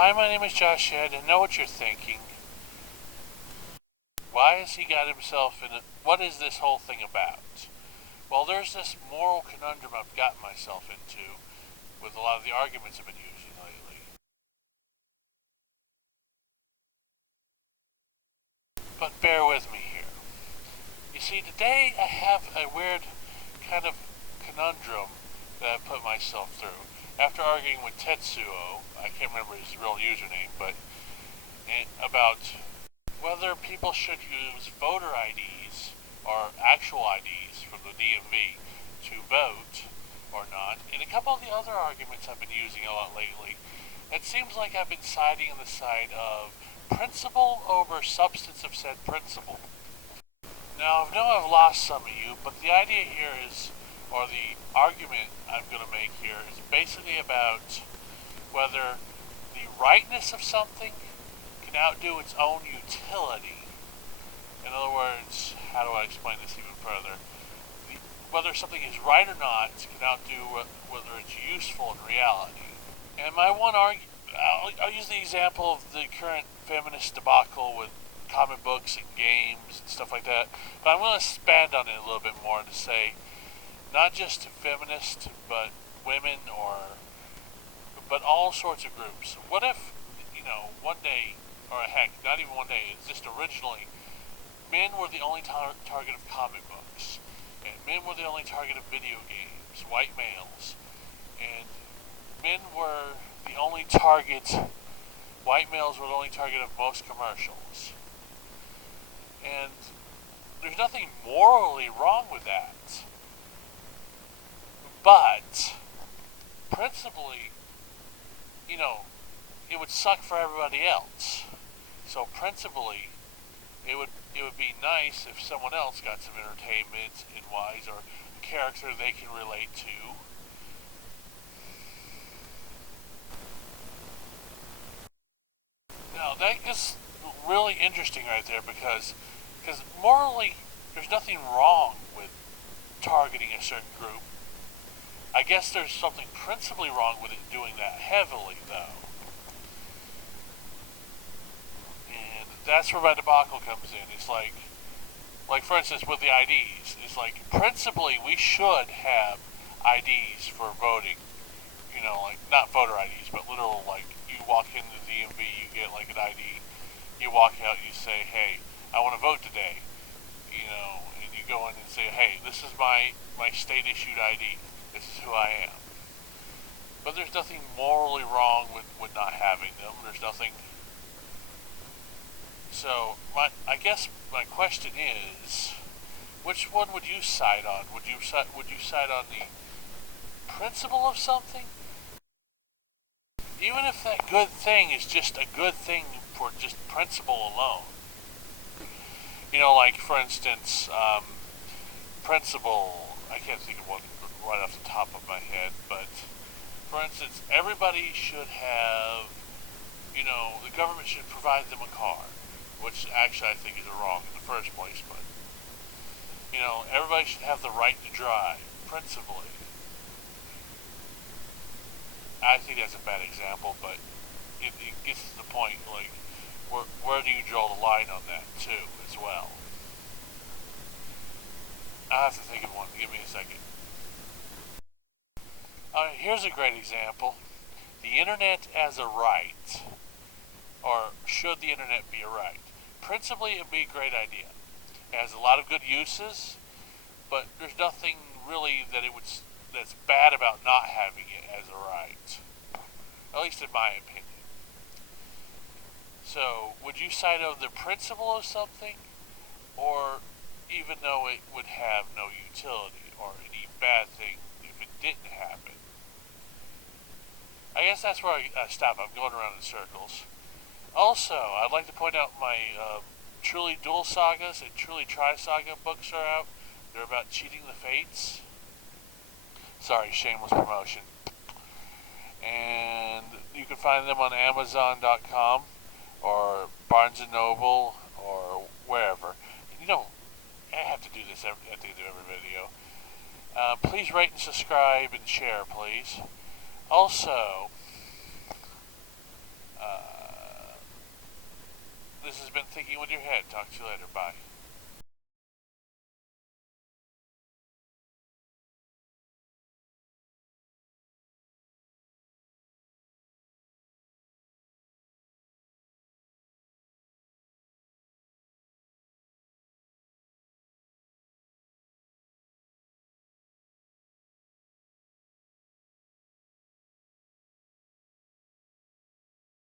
Hi, my name is Josh Ed. I know what you're thinking. Why has he got himself in it? What is this whole thing about? Well, there's this moral conundrum I've gotten myself into with a lot of the arguments I've been using lately. But bear with me here. You see, today I have a weird kind of conundrum that I've put myself through. After arguing with Tetsuo, I can't remember his real username, but about whether people should use voter IDs or actual IDs from the DMV to vote or not, and a couple of the other arguments I've been using a lot lately, it seems like I've been siding on the side of principle over substance of said principle. Now, I know I've lost some of you, but the idea here is, or the argument I'm going to make here, is basically about whether the rightness of something can outdo its own utility. In other words, how do I explain this even further? Whether something is right or not can outdo whether it's useful in reality. And my one argument, I'll use the example of the current feminist debacle with comic books and games and stuff like that, but I'm going to expand on it a little bit more to say not just feminists, but women but all sorts of groups. What if, one day, or heck, not even one day, it's just originally, men were the only target of comic books, and men were the only target of video games, white males, and white males were the only target of most commercials. And there's nothing morally wrong with that. But, principally, it would suck for everybody else. So principally, it would be nice if someone else got some entertainment in wise or a character they can relate to. Now that is really interesting right there because morally there's nothing wrong with targeting a certain group. I guess there's something principally wrong with it doing that heavily though. And that's where my debacle comes in. It's like for instance with the IDs, it's like principally we should have IDs for voting. Like not voter IDs, but literal you walk into the DMV, you get like an ID, you walk out, you say, hey, I want to vote today, and you go in and say, hey, this is my state issued ID, this is who I am. But there's nothing morally wrong with not having them. There's nothing. So I guess my question is, which one would you side on? Would you side on the principle of something? Even if that good thing is just a good thing for just principle alone. Like for instance, principle, I can't think of one right off the top of my head, but for instance, everybody should have, the government should provide them a car, which actually I think is wrong in the first place, but, everybody should have the right to drive, principally. I think that's a bad example, but it gets to the point, where do you draw the line on that, too, as well? I'll have to think of one. Give me a second. Here's a great example. The internet as a right. Or should the internet be a right? Principally, it would be a great idea. It has a lot of good uses, but there's nothing really that's bad about not having it as a right. At least in my opinion. So, would you side on the principle of something, or even though it would have no utility or any bad thing if it didn't happen? I guess that's where I stop. I'm going around in circles. Also, I'd like to point out my Truly Dual Sagas and Truly Tri-Saga books are out. They're about cheating the fates. Sorry, shameless promotion. And you can find them on Amazon.com or Barnes & Noble or wherever. And I have to do this at the end of every video. Please rate and subscribe and share, please. Also, thinking with your head. Talk to you later. Bye.